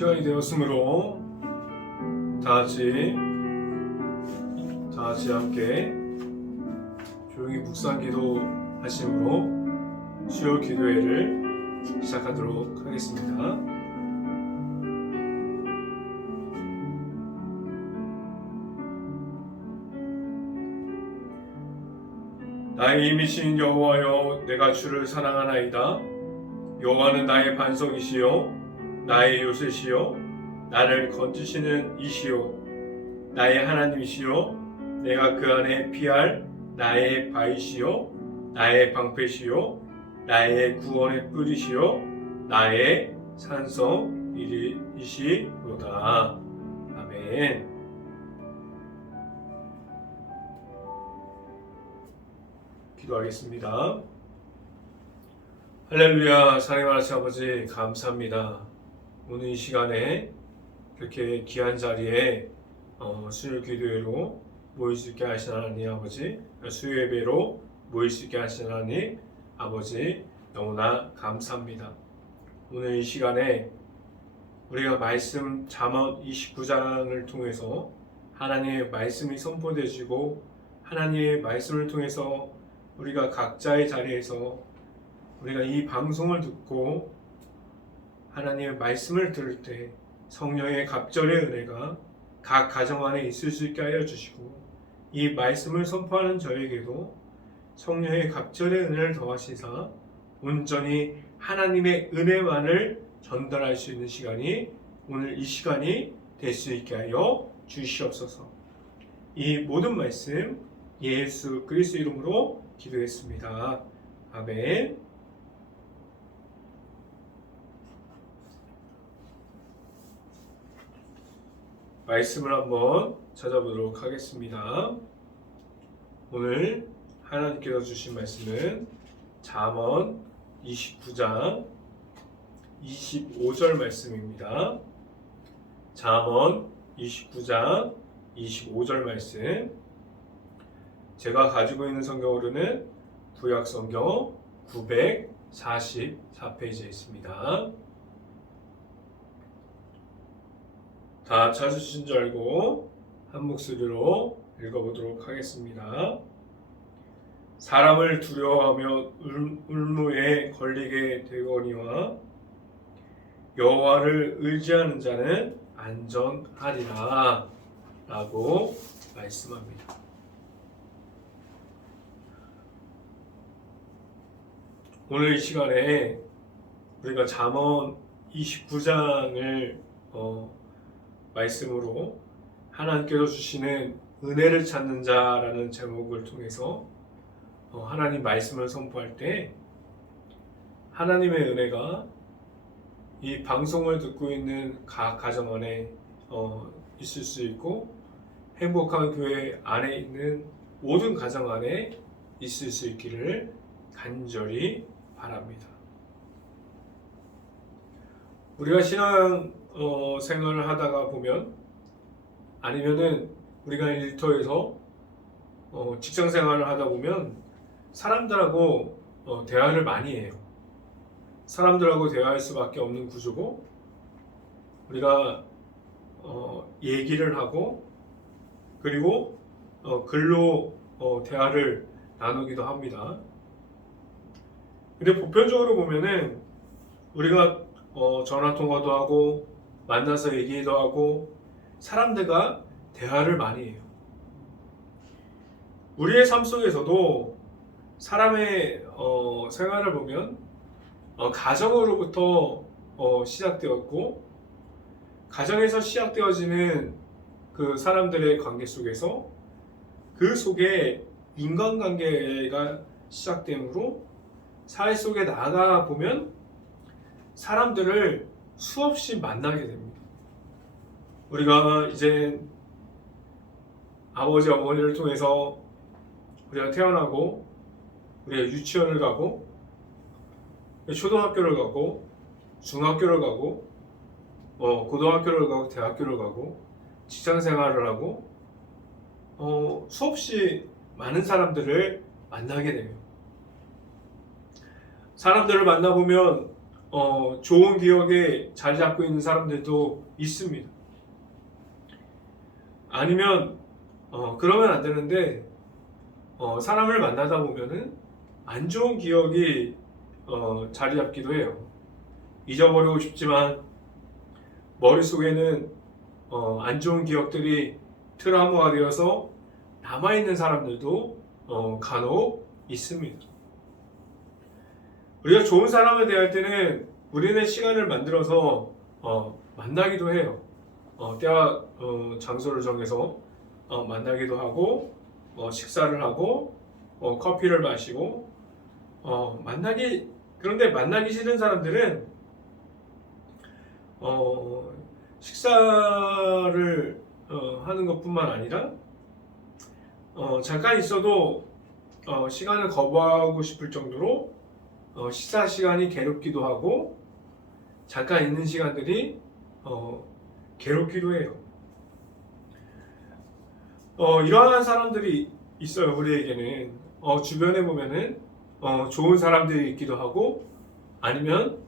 시간이 되었으므로 다같이 함께 조용히 묵상기도 하심으로 수요 기도회를 시작하도록 하겠습니다. 나의 힘이신 여호와여, 내가 주를 사랑하나이다. 여호와는 나의 반석이시요 나의 요새시요 나를 건지시는 이시요 나의 하나님이시요 내가 그 안에 피할 나의 바위시요 나의 방패시요 나의 구원의 뿔이시요 나의 산성이시로다. 아멘. 기도하겠습니다. 할렐루야. 사랑의 하나님 아버지, 감사합니다. 오늘 이 시간에 이렇게 귀한 자리에 수요 기도회로 모일 수 있게 하신 하나님 아버지, 수요 예배로 모일 수 있게 하신 하나님 아버지, 너무나 감사합니다. 오늘 이 시간에 우리가 말씀 잠언 29장을 통해서 하나님의 말씀이 선포되시고 하나님의 말씀을 통해서 우리가 각자의 자리에서 우리가 이 방송을 듣고 하나님의 말씀을 들을 때 성령의 갑절의 은혜가 각 가정 안에 있을 수 있게 하여 주시고, 이 말씀을 선포하는 저에게도 성령의 갑절의 은혜를 더하시사 온전히 하나님의 은혜만을 전달할 수 있는 시간이 오늘 이 시간이 될 수 있게 하여 주시옵소서. 이 모든 말씀 예수 그리스도 이름으로 기도했습니다. 아멘. 말씀을 한번 찾아보도록 하겠습니다. 오늘 하나님께서 주신 말씀은 잠언 29장 25절 말씀입니다. 잠언 29장 25절 말씀, 제가 가지고 있는 성경으로는 구약 성경 944페이지에 있습니다. 다 찾으신 줄 알고 한 목소리로 읽어보도록 하겠습니다. 사람을 두려워하며 울무에 걸리게 되거니와 여호와를 의지하는 자는 안전하리라 라고 말씀합니다. 오늘 이 시간에 우리가 잠언 29장을 말씀으로 하나님께서 주시는 은혜를 찾는 자라는 제목을 통해서 하나님 말씀을 선포할 때 하나님의 은혜가 이 방송을 듣고 있는 각 가정 안에 있을 수 있고, 행복한 교회 안에 있는 모든 가정 안에 있을 수 있기를 간절히 바랍니다. 우리가 신앙 생활을 하다가 보면, 아니면은 우리가 일터에서 직장 생활을 하다 보면 사람들하고 대화를 많이 해요. 사람들하고 대화할 수밖에 없는 구조고, 우리가 얘기를 하고 그리고 글로 대화를 나누기도 합니다. 근데 보편적으로 보면은 우리가 전화 통화도 하고 만나서 얘기도 하고 사람들과 대화를 많이 해요. 우리의 삶 속에서도 사람의 생활을 보면 가정으로부터 시작되었고, 가정에서 시작되어지는 그 사람들의 관계 속에서 그 속에 인간관계가 시작되므로 사회 속에 나아가 보면 사람들을 수없이 만나게 됩니다. 우리가 이제 아버지 어머니를 통해서 우리가 태어나고, 우리가 유치원을 가고, 초등학교를 가고, 중학교를 가고, 고등학교를 가고, 대학교를 가고, 직장 생활을 하고, 수없이 많은 사람들을 만나게 돼요. 사람들을 만나보면 좋은 기억에 자리 잡고 있는 사람들도 있습니다. 아니면 그러면 안 되는데 사람을 만나다 보면은 안 좋은 기억이 자리 잡기도 해요. 잊어버리고 싶지만 머릿속에는 안 좋은 기억들이 트라우마가 되어서 남아있는 사람들도 간혹 있습니다. 우리가 좋은 사람을 대할 때는 우리는 시간을 만들어서 만나기도 해요. 때와 장소를 정해서 만나기도 하고 식사를 하고 커피를 마시고 그런데 만나기 싫은 사람들은 식사를 하는 것뿐만 아니라 잠깐 있어도 시간을 거부하고 싶을 정도로 식사 시간이 괴롭기도 하고 잠깐 있는 시간들이 괴롭기도 해요. 이러한 사람들이 있어요. 우리에게는 주변에 보면은 좋은 사람들이 있기도 하고 아니면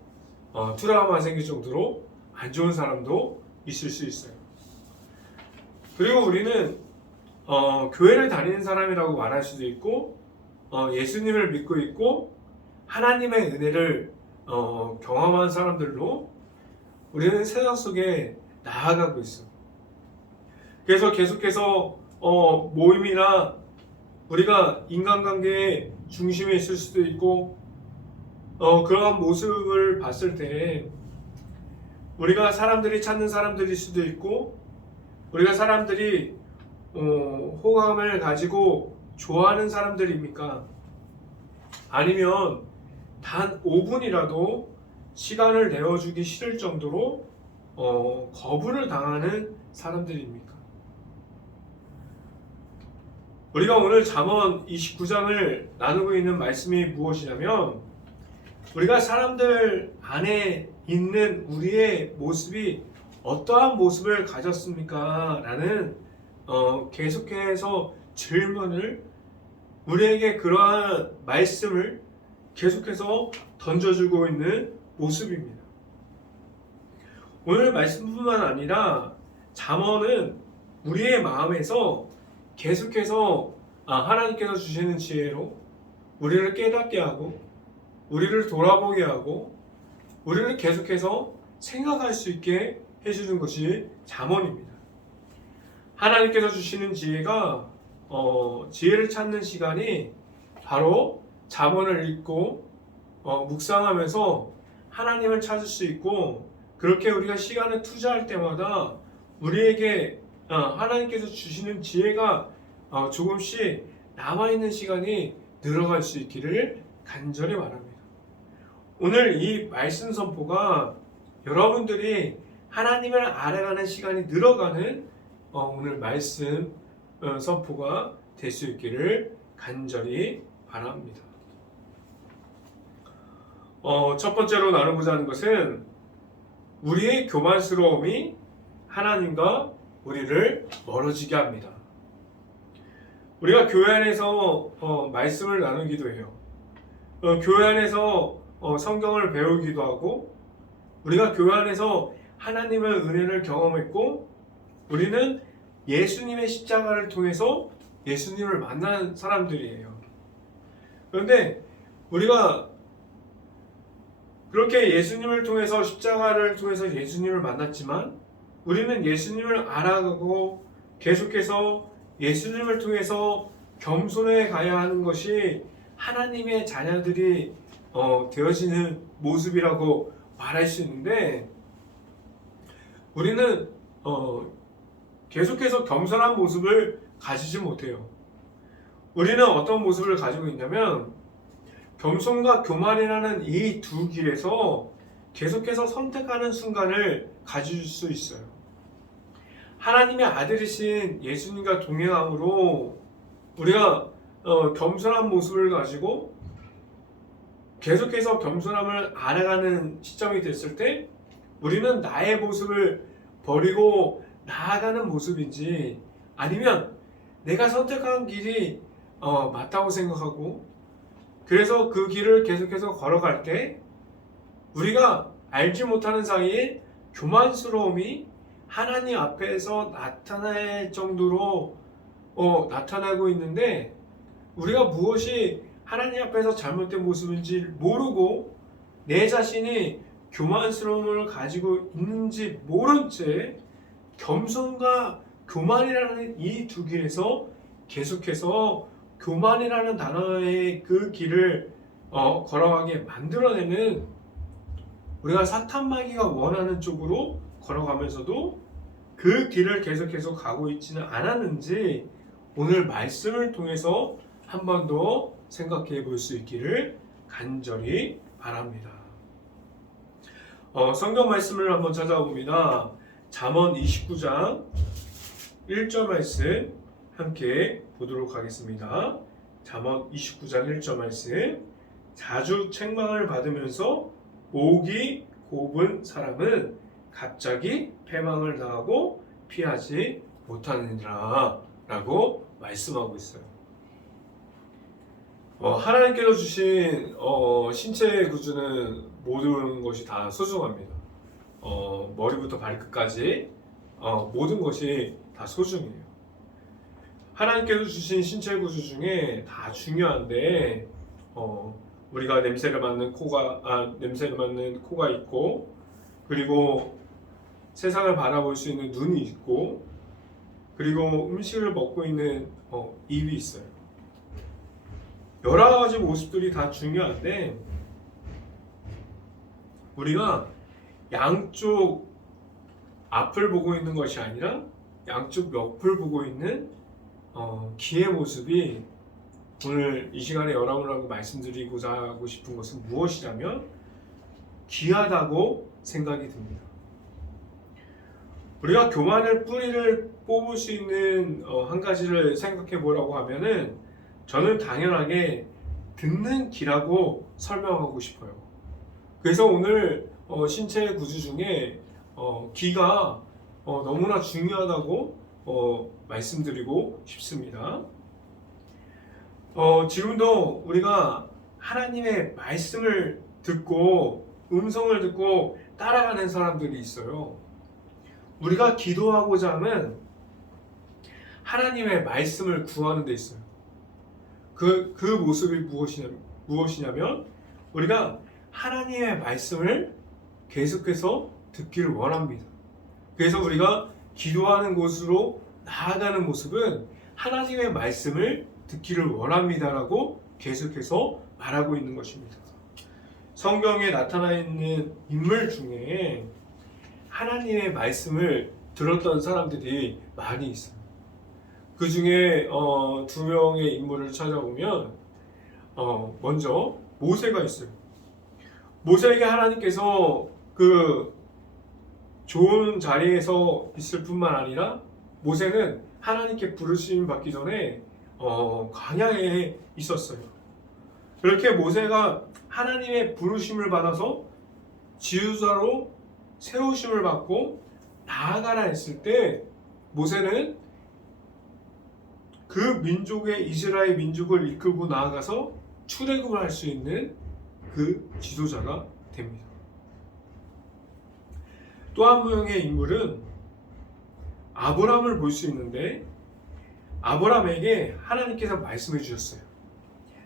트라우마 생길 정도로 안 좋은 사람도 있을 수 있어요. 그리고 우리는 교회를 다니는 사람이라고 말할 수도 있고 예수님을 믿고 있고 하나님의 은혜를 경험한 사람들로 우리는 세상 속에 나아가고 있어. 그래서 계속해서 모임이나 우리가 인간관계의 중심에 있을 수도 있고 그러한 모습을 봤을 때 우리가 사람들이 찾는 사람들일 수도 있고 우리가 사람들이 호감을 가지고 좋아하는 사람들입니까? 아니면 단 5분이라도 시간을 내어주기 싫을 정도로 거부를 당하는 사람들입니까? 우리가 오늘 잠언 29장을 나누고 있는 말씀이 무엇이냐면 우리가 사람들 안에 있는 우리의 모습이 어떠한 모습을 가졌습니까? 라는 계속해서 질문을 우리에게 그러한 말씀을 계속해서 던져주고 있는 모습입니다. 오늘 말씀뿐만 아니라 잠언은 우리의 마음에서 계속해서 하나님께서 주시는 지혜로 우리를 깨닫게 하고 우리를 돌아보게 하고 우리를 계속해서 생각할 수 있게 해주는 것이 잠언입니다. 하나님께서 주시는 지혜가 지혜를 찾는 시간이 바로 잠언을 읽고 묵상하면서 하나님을 찾을 수 있고 그렇게 우리가 시간을 투자할 때마다 우리에게 하나님께서 주시는 지혜가 조금씩 남아있는 시간이 늘어갈 수 있기를 간절히 바랍니다. 오늘 이 말씀 선포가 여러분들이 하나님을 알아가는 시간이 늘어가는 오늘 말씀 선포가 될 수 있기를 간절히 바랍니다. 첫 번째로 나누고자 하는 것은 우리의 교만스러움이 하나님과 우리를 멀어지게 합니다. 우리가 교회 안에서 말씀을 나누기도 해요. 교회 안에서 성경을 배우기도 하고 우리가 교회 안에서 하나님의 은혜를 경험했고 우리는 예수님의 십자가를 통해서 예수님을 만난 사람들이에요. 그런데 우리가 그렇게 예수님을 통해서 십자가를 통해서 예수님을 만났지만 우리는 예수님을 알아가고 계속해서 예수님을 통해서 겸손해 가야 하는 것이 하나님의 자녀들이 되어지는 모습이라고 말할 수 있는데 우리는 계속해서 겸손한 모습을 가지지 못해요. 우리는 어떤 모습을 가지고 있냐면 겸손과 교만이라는 이 두 길에서 계속해서 선택하는 순간을 가질 수 있어요. 하나님의 아들이신 예수님과 동행함으로 우리가 겸손한 모습을 가지고 계속해서 겸손함을 알아가는 시점이 됐을 때 우리는 나의 모습을 버리고 나아가는 모습인지 아니면 내가 선택한 길이 맞다고 생각하고 그래서 그 길을 계속해서 걸어갈 때 우리가 알지 못하는 사이에 교만스러움이 하나님 앞에서 나타날 정도로 나타나고 있는데, 우리가 무엇이 하나님 앞에서 잘못된 모습인지 모르고 내 자신이 교만스러움을 가지고 있는지 모른 채 겸손과 교만이라는 이 두 길에서 계속해서 교만이라는 단어의 그 길을 걸어가게 만들어내는, 우리가 사탄 마귀가 원하는 쪽으로 걸어가면서도 그 길을 계속해서 가고 있지는 않았는지 오늘 말씀을 통해서 한 번 더 생각해 볼 수 있기를 간절히 바랍니다. 성경 말씀을 한번 찾아봅니다. 잠언 29장 1절 말씀 함께 보도록 하겠습니다. 잠언 29장 1절 말씀. 자주 책망을 받으면서 목이 곱은 사람은 갑자기 패망을 당하고 피하지 못하느니라 라고 말씀하고 있어요. 하나님께서 주신 신체 구조는 모든 것이 다 소중합니다. 머리부터 발끝까지 모든 것이 다 소중해요. 하나님께서 주신 신체 구조 중에 다 중요한데, 우리가 냄새를 맡는 코가 있고, 그리고 세상을 바라볼 수 있는 눈이 있고, 그리고 음식을 먹고 있는 입이 있어요. 여러 가지 모습들이 다 중요한데, 우리가 양쪽 앞을 보고 있는 것이 아니라 양쪽 옆을 보고 있는 귀의 모습이, 오늘 이 시간에 여러분하고 말씀드리고자 하고 싶은 것은 무엇이냐면 귀하다고 생각이 듭니다. 우리가 교만의 뿌리를 뽑을 수 있는 한 가지를 생각해 보라고 하면은, 저는 당연하게 듣는 귀라고 설명하고 싶어요. 그래서 오늘 신체 구조 중에 귀가 너무나 중요하다고 말씀드리고 싶습니다. 지금도 우리가 하나님의 말씀을 듣고 음성을 듣고 따라가는 사람들이 있어요. 우리가 기도하고자 하면 하나님의 말씀을 구하는 데 있어요. 그 모습이 무엇이냐면 우리가 하나님의 말씀을 계속해서 듣기를 원합니다. 그래서 우리가 기도하는 곳으로 나아가는 모습은 하나님의 말씀을 듣기를 원합니다라고 계속해서 말하고 있는 것입니다. 성경에 나타나 있는 인물 중에 하나님의 말씀을 들었던 사람들이 많이 있어요. 그 중에 두 명의 인물을 찾아보면 먼저 모세가 있어요. 모세에게 하나님께서 그 좋은 자리에서 있을 뿐만 아니라, 모세는 하나님께 부르심 받기 전에 광야에 있었어요. 그렇게 모세가 하나님의 부르심을 받아서 지도자로 세우심을 받고 나아가라 했을 때, 모세는 그 민족의 이스라엘 민족을 이끌고 나아가서 출애굽을 할 수 있는 그 지도자가 됩니다. 또 한 명의 인물은 아브라함을 볼 수 있는데, 아브라함에게 하나님께서 말씀해 주셨어요.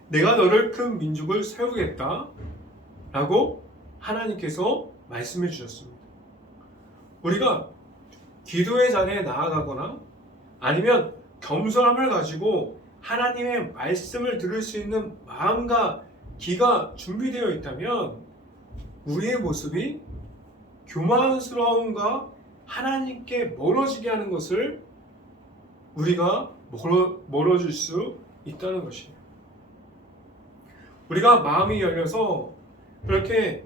내가 너를 큰 민족을 세우겠다 라고 하나님께서 말씀해 주셨습니다. 우리가 기도의 자리에 나아가거나 아니면 겸손함을 가지고 하나님의 말씀을 들을 수 있는 마음과 귀가 준비되어 있다면, 우리의 모습이 교만스러움과 하나님께 멀어지게 하는 것을 우리가 멀어질 수 있다는 것이에요. 우리가 마음이 열려서 그렇게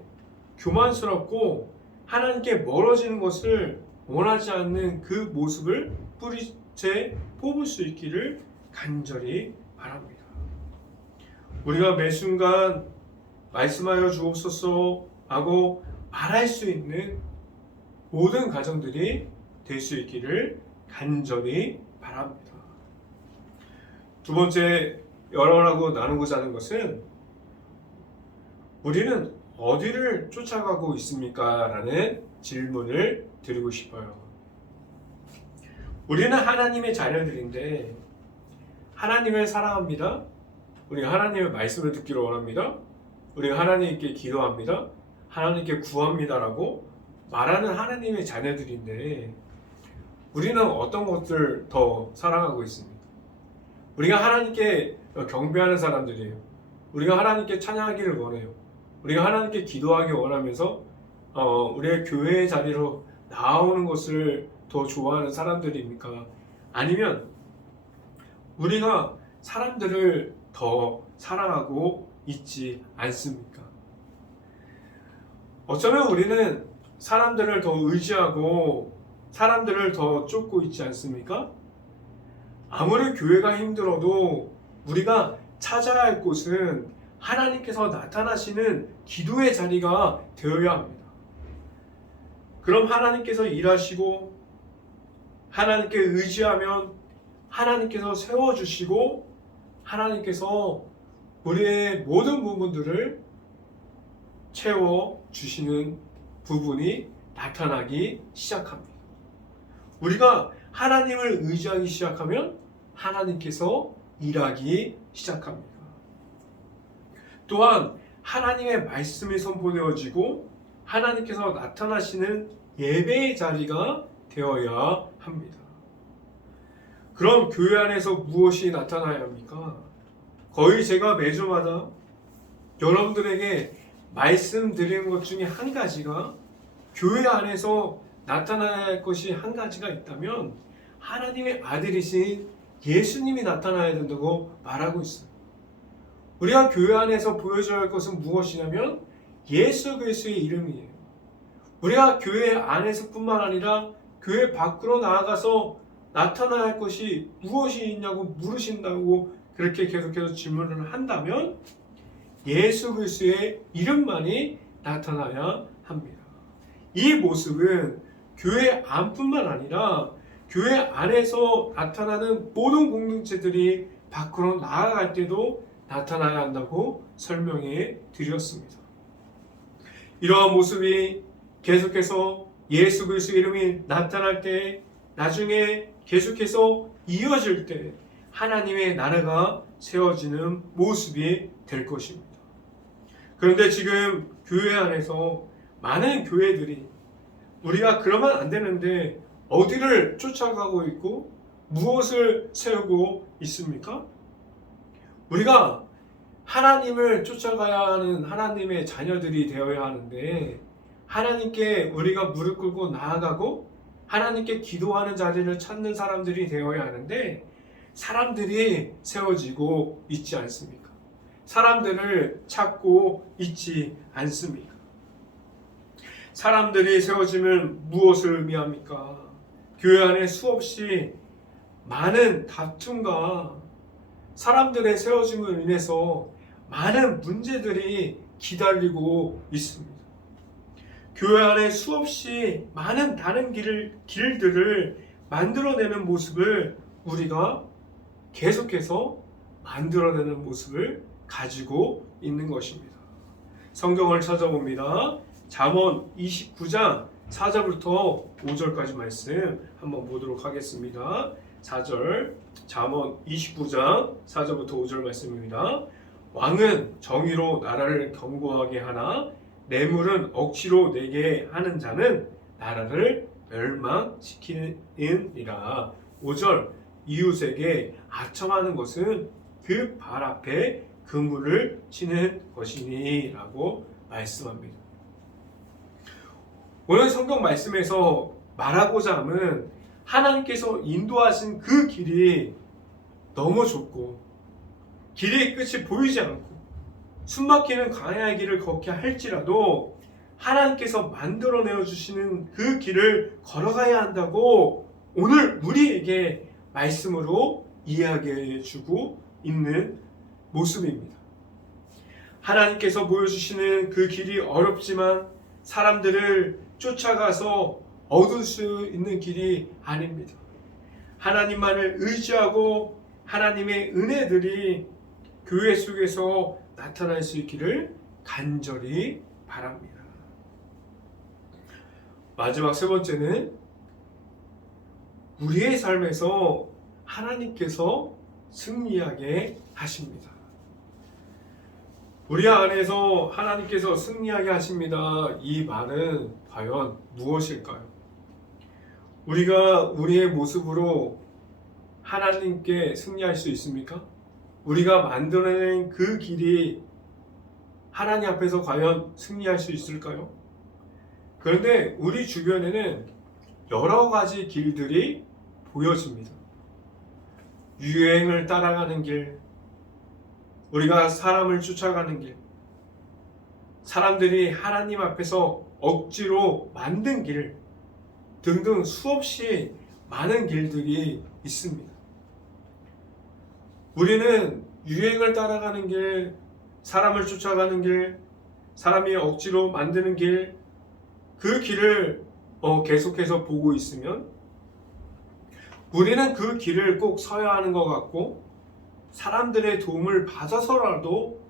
교만스럽고 하나님께 멀어지는 것을 원하지 않는 그 모습을 뿌리째 뽑을 수 있기를 간절히 바랍니다. 우리가 매 순간 말씀하여 주옵소서 하고 말할 수 있는 모든 가정들이 될 수 있기를 간절히 바랍니다. 두 번째, 여러분하고 나누고자 하는 것은, 우리는 어디를 쫓아가고 있습니까? 라는 질문을 드리고 싶어요. 우리는 하나님의 자녀들인데 하나님을 사랑합니다. 우리가 하나님의 말씀을 듣기를 원합니다. 우리가 하나님께 기도합니다. 하나님께 구합니다라고 말하는 하나님의 자녀들인데 우리는 어떤 것을 더 사랑하고 있습니까? 우리가 하나님께 경배하는 사람들이에요. 우리가 하나님께 찬양하기를 원해요. 우리가 하나님께 기도하기 원하면서 우리의 교회의 자리로 나오는 것을 더 좋아하는 사람들입니까? 아니면 우리가 사람들을 더 사랑하고 있지 않습니까? 어쩌면 우리는 사람들을 더 의지하고 사람들을 더 쫓고 있지 않습니까? 아무리 교회가 힘들어도 우리가 찾아야 할 곳은 하나님께서 나타나시는 기도의 자리가 되어야 합니다. 그럼 하나님께서 일하시고 하나님께 의지하면 하나님께서 세워주시고 하나님께서 우리의 모든 부분들을 채워주시는 부분이 나타나기 시작합니다. 우리가 하나님을 의지하기 시작하면 하나님께서 일하기 시작합니다. 또한 하나님의 말씀이 선포되어지고 하나님께서 나타나시는 예배의 자리가 되어야 합니다. 그럼 교회 안에서 무엇이 나타나야 합니까? 거의 제가 매주마다 여러분들에게 말씀드리는 것 중에 한 가지가 교회 안에서 나타나야 할 것이 한 가지가 있다면 하나님의 아들이신 예수님이 나타나야 된다고 말하고 있어요. 우리가 교회 안에서 보여줘야 할 것은 무엇이냐면 예수 그리스도의 이름이에요. 우리가 교회 안에서뿐만 아니라 교회 밖으로 나아가서 나타나야 할 것이 무엇이 있냐고 물으신다고 그렇게 계속해서 질문을 한다면 예수 그리스도의 이름만이 나타나야 합니다. 이 모습은 교회 안뿐만 아니라 교회 안에서 나타나는 모든 공동체들이 밖으로 나아갈 때도 나타나야 한다고 설명해 드렸습니다. 이러한 모습이 계속해서 예수 그리스도의 이름이 나타날 때 나중에 계속해서 이어질 때 하나님의 나라가 세워지는 모습이 될 것입니다. 그런데 지금 교회 안에서 많은 교회들이 우리가 그러면 안 되는데 어디를 쫓아가고 있고 무엇을 세우고 있습니까? 우리가 하나님을 쫓아가야 하는 하나님의 자녀들이 되어야 하는데 하나님께 우리가 무릎 꿇고 나아가고 하나님께 기도하는 자리를 찾는 사람들이 되어야 하는데 사람들이 세워지고 있지 않습니까? 사람들을 찾고 있지 않습니까? 사람들이 세워지면 무엇을 의미합니까? 교회 안에 수없이 많은 다툼과 사람들의 세워짐으로 인해서 많은 문제들이 기다리고 있습니다. 교회 안에 수없이 많은 다른 길들을 만들어내는 모습을 우리가 계속해서 만들어내는 모습을 가지고 있는 것입니다. 성경을 찾아봅니다. 잠언 29장 4절부터 5절까지 말씀 한번 보도록 하겠습니다. 4절 잠언 29장 4절부터 5절 말씀입니다. 왕은 정의로 나라를 견고하게 하나 뇌물은 억지로 내게 하는 자는 나라를 멸망시키느니라. 5절 이웃에게 아첨하는 것은 그 발 앞에 그물을 치는 것이니 라고 말씀합니다. 오늘 성경 말씀에서 말하고자 함은 하나님께서 인도하신 그 길이 너무 좁고 길의 끝이 보이지 않고 숨막히는 광야의 길을 걷게 할지라도 하나님께서 만들어내어 주시는 그 길을 걸어가야 한다고 오늘 우리에게 말씀으로 이야기해 주고 있는 모습입니다. 하나님께서 보여주시는 그 길이 어렵지만 사람들을 쫓아가서 얻을 수 있는 길이 아닙니다. 하나님만을 의지하고 하나님의 은혜들이 교회 속에서 나타날 수 있기를 간절히 바랍니다. 마지막 세 번째는 우리의 삶에서 하나님께서 승리하게 하십니다. 우리 안에서 하나님께서 승리하게 하십니다. 이 말은 과연 무엇일까요? 우리가 우리의 모습으로 하나님께 승리할 수 있습니까? 우리가 만들어낸 그 길이 하나님 앞에서 과연 승리할 수 있을까요? 그런데 우리 주변에는 여러 가지 길들이 보여집니다. 유행을 따라가는 길, 우리가 사람을 쫓아가는 길, 사람들이 하나님 앞에서 억지로 만든 길 등등 수없이 많은 길들이 있습니다. 우리는 유행을 따라가는 길, 사람을 쫓아가는 길, 사람이 억지로 만드는 길, 그 길을 계속해서 보고 있으면 우리는 그 길을 꼭 서야 하는 것 같고, 사람들의 도움을 받아서라도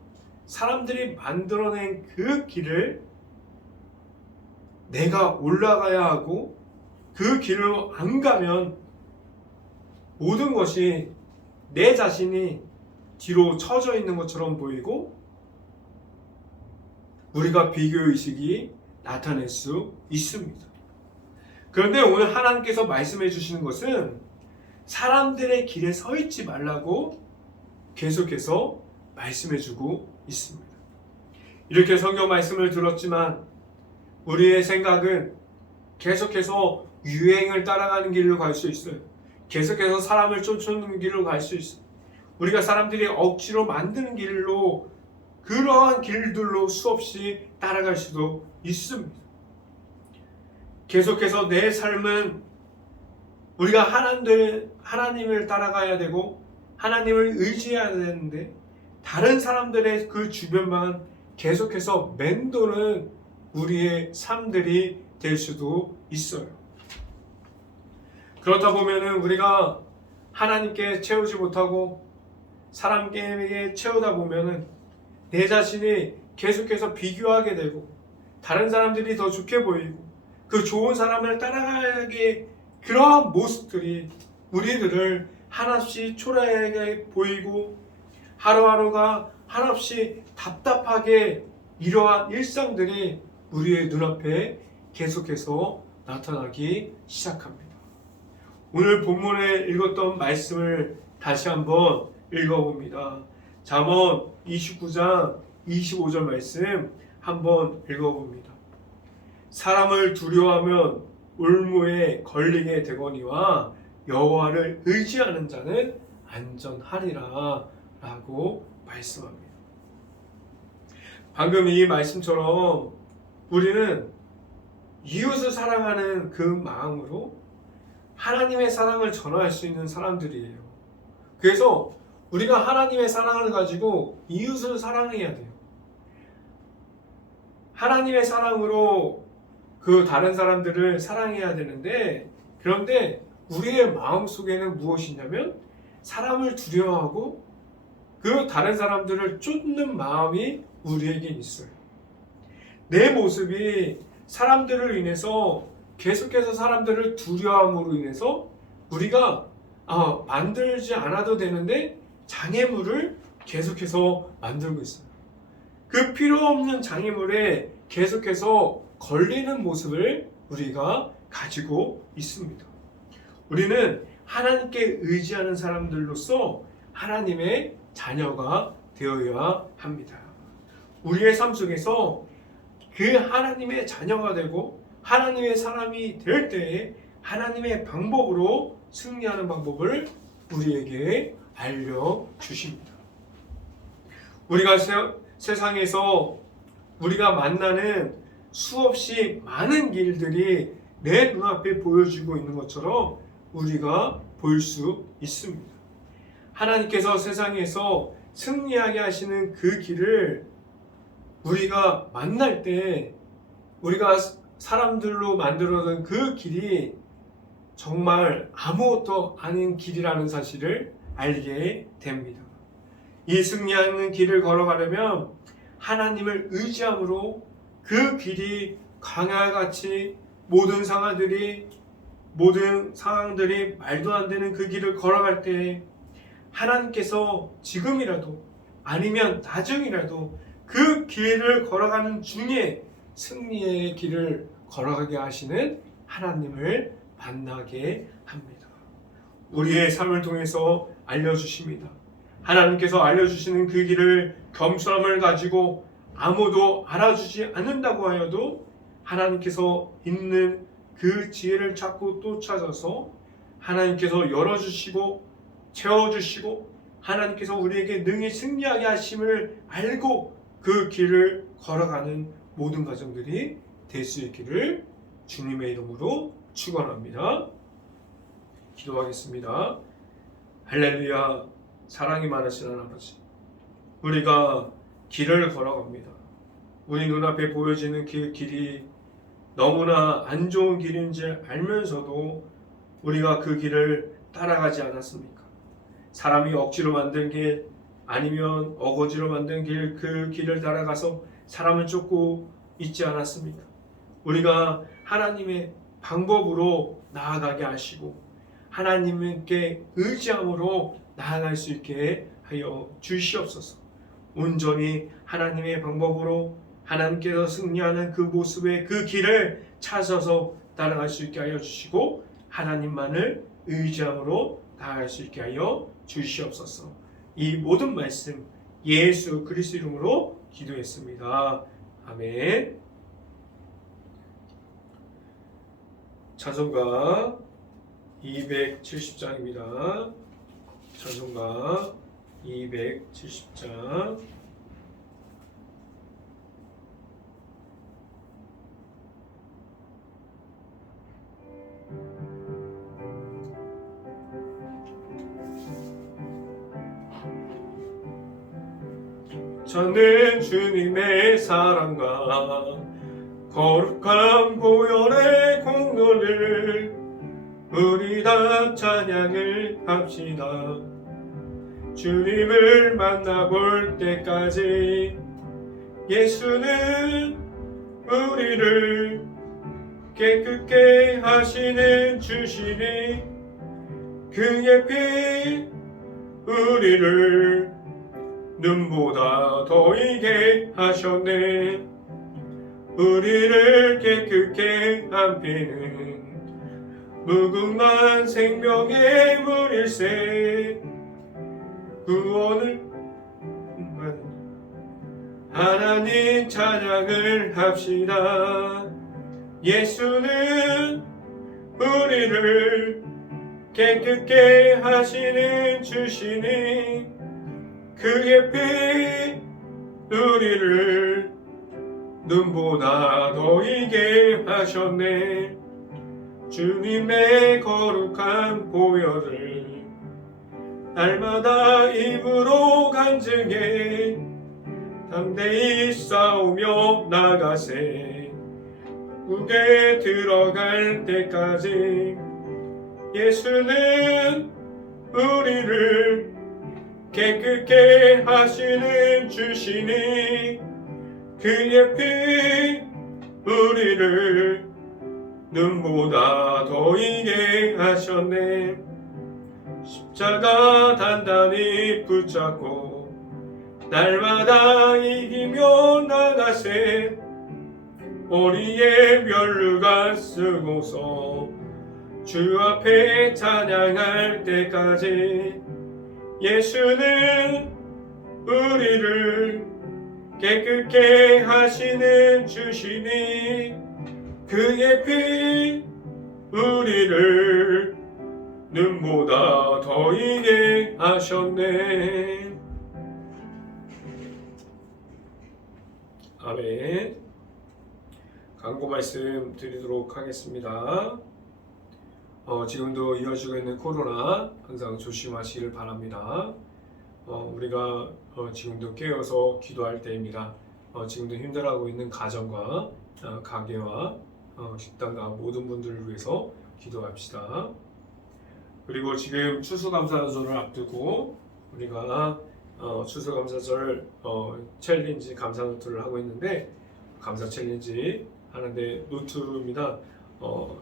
사람들이 만들어낸 그 길을 내가 올라가야 하고, 그 길로 안 가면 모든 것이 내 자신이 뒤로 처져 있는 것처럼 보이고 우리가 비교의식이 나타낼 수 있습니다. 그런데 오늘 하나님께서 말씀해 주시는 것은 사람들의 길에 서 있지 말라고 계속해서 말씀해 주고 있습니다. 이렇게 성경 말씀을 들었지만 우리의 생각은 계속해서 유행을 따라가는 길로 갈 수 있어요. 계속해서 사람을 쫓는 길로 갈 수 있어요. 우리가 사람들이 억지로 만드는 길로, 그러한 길들로 수없이 따라갈 수도 있습니다. 계속해서 내 삶은 우리가 하나님을 따라가야 되고 하나님을 의지해야 되는데, 다른 사람들의 그 주변만 계속해서 맴도는 우리의 삶들이 될 수도 있어요. 그렇다 보면은 우리가 하나님께 채우지 못하고 사람에게 채우다 보면은 내 자신이 계속해서 비교하게 되고, 다른 사람들이 더 좋게 보이고 그 좋은 사람을 따라가게, 그러한 모습들이 우리들을 한없이 초라하게 보이고 하루하루가 한없이 답답하게, 이러한 일상들이 우리의 눈앞에 계속해서 나타나기 시작합니다. 오늘 본문에 읽었던 말씀을 다시 한번 읽어봅니다. 잠언 29장 25절 말씀 한번 읽어봅니다. 사람을 두려워하면 올무에 걸리게 되거니와 여호와를 의지하는 자는 안전하리라 라고 말씀합니다. 방금 이 말씀처럼 우리는 이웃을 사랑하는 그 마음으로 하나님의 사랑을 전할 수 있는 사람들이에요. 그래서 우리가 하나님의 사랑을 가지고 이웃을 사랑해야 돼요. 하나님의 사랑으로 그 다른 사람들을 사랑해야 되는데, 그런데 우리의 마음 속에는 무엇이냐면 사람을 두려워하고 그 다른 사람들을 쫓는 마음이 우리에게 있어요. 내 모습이 사람들을 인해서, 계속해서 사람들을 두려움으로 인해서 우리가 만들지 않아도 되는데 장애물을 계속해서 만들고 있어요. 그 필요 없는 장애물에 계속해서 걸리는 모습을 우리가 가지고 있습니다. 우리는 하나님께 의지하는 사람들로서 하나님의 자녀가 되어야 합니다. 우리의 삶 속에서 그 하나님의 자녀가 되고 하나님의 사람이 될 때에 하나님의 방법으로 승리하는 방법을 우리에게 알려주십니다. 우리가 세상에서 우리가 만나는 수없이 많은 길들이 내 눈앞에 보여지고 있는 것처럼 우리가 볼 수 있습니다. 하나님께서 세상에서 승리하게 하시는 그 길을 우리가 만날 때, 우리가 사람들로 만들어둔 그 길이 정말 아무것도 아닌 길이라는 사실을 알게 됩니다. 이 승리하는 길을 걸어가려면 하나님을 의지함으로 그 그 길이 강야같이 모든 상황들이 말도 안 되는 그 길을 걸어갈 때 하나님께서 지금이라도 아니면 나중이라도 그 길을 걸어가는 중에 승리의 길을 걸어가게 하시는 하나님을 만나게 합니다. 우리의 삶을 통해서 알려주십니다. 하나님께서 알려주시는 그 길을 겸손함을 가지고 아무도 알아주지 않는다고 하여도 하나님께서 있는 그 지혜를 찾고 또 찾아서 하나님께서 열어주시고 채워주시고 하나님께서 우리에게 능히 승리하게 하심을 알고 그 길을 걸어가는 모든 가정들이 될 수 있기를 주님의 이름으로 축원합니다. 기도하겠습니다. 할렐루야. 사랑이 많으신 하나님, 우리가 길을 걸어갑니다. 우리 눈앞에 보여지는 그 길이 너무나 안 좋은 길인지 알면서도 우리가 그 길을 따라가지 않았습니까? 사람이 억지로 만든 길 아니면 어거지로 만든 길, 그 길을 따라가서 사람을 쫓고 있지 않았습니까? 우리가 하나님의 방법으로 나아가게 하시고 하나님께 의지함으로 나아갈 수 있게 하여 주시옵소서. 온전히 하나님의 방법으로 하나님께서 승리하는 그 모습의 그 길을 찾아서 따라갈 수 있게 하여 주시고 하나님만을 의지함으로 나아갈 수 있게 하여 주시옵소서. 이 모든 말씀 예수 그리스도 이름으로 기도했습니다. 아멘. 찬송가 270장입니다. 찬송가 270장. 저는 주님의 사랑과 거룩한 보혈의 공로를 우리 다 찬양을 합시다. 주님을 만나볼 때까지 예수는 우리를 깨끗게 하시는 주시니 그의 피 우리를 눈보다 더 이게 하셨네. 우리를 깨끗게 한 피는 무궁한 생명의 물일세. 구원을 하나님 찬양을 합시다. 예수는 우리를 깨끗게 하시는 주시니 그의 피 우리를 눈보다 더 이게 하셨네. 주님의 거룩한 보혈을 날마다 입으로 간증해 담대히 싸우며 나가세. 국에 들어갈 때까지 예수는 우리를 깨끗게 하시는 주시니 그의 피 우리를 눈보다 더 이게 하셨네. 십자가 단단히 붙잡고 날마다 이기며 나가세. 머리에 면류관 쓰고서 주 앞에 찬양할 때까지 예수는 우리를 깨끗게 하시는 주시니 그의 피 우리를 눈보다 더 이게 하셨네. 아멘. 광고 말씀 드리도록 하겠습니다. 지금도 이어지고 있는 코로나 항상 조심하시길 바랍니다. 우리가 지금도 깨어서 기도할 때입니다. 지금도 힘들어하고 있는 가정과 가게와 식당과 모든 분들을 위해서 기도합시다. 그리고 지금 추수감사절을 앞두고 우리가 추수감사절 챌린지 감사노트를 하고 있는데 감사 챌린지 하는데 노트입니다.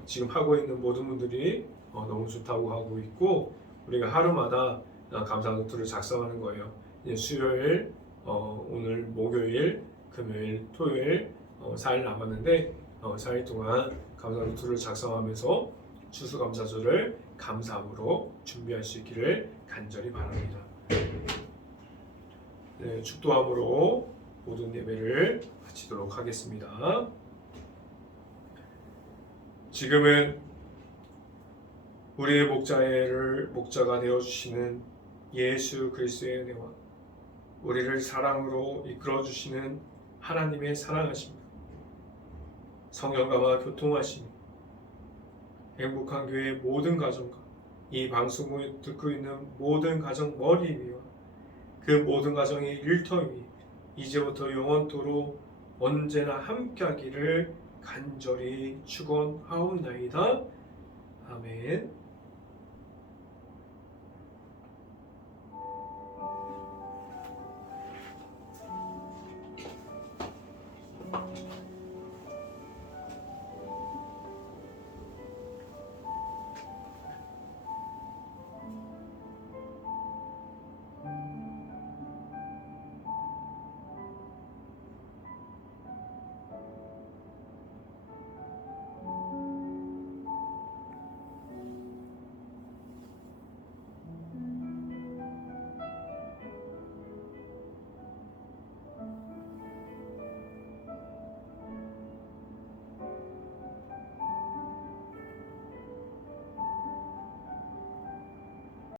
지금 하고 있는 모든 분들이 너무 좋다고 하고 있고 우리가 하루마다 감사 노트를 작성하는 거예요. 이제 수요일, 오늘 목요일, 금요일, 토요일 4일 남았는데 4일 동안 감사 노트를 작성하면서 추수감사절을 감사함으로 준비할 수 있기를 간절히 바랍니다. 네, 축도함으로 모든 예배를 마치도록 하겠습니다. 지금은 우리의 목자가 되어주시는 예수 그리스도의 은혜와 우리를 사랑으로 이끌어주시는 하나님의 사랑하심, 성령과 교통하심, 행복한 교회의 모든 가정과 이 방송을 듣고 있는 모든 가정 머리 위와 그 모든 가정의 일터 위 이제부터 영원토록 언제나 함께하기를 간절히 축원하옵나이다. 아멘.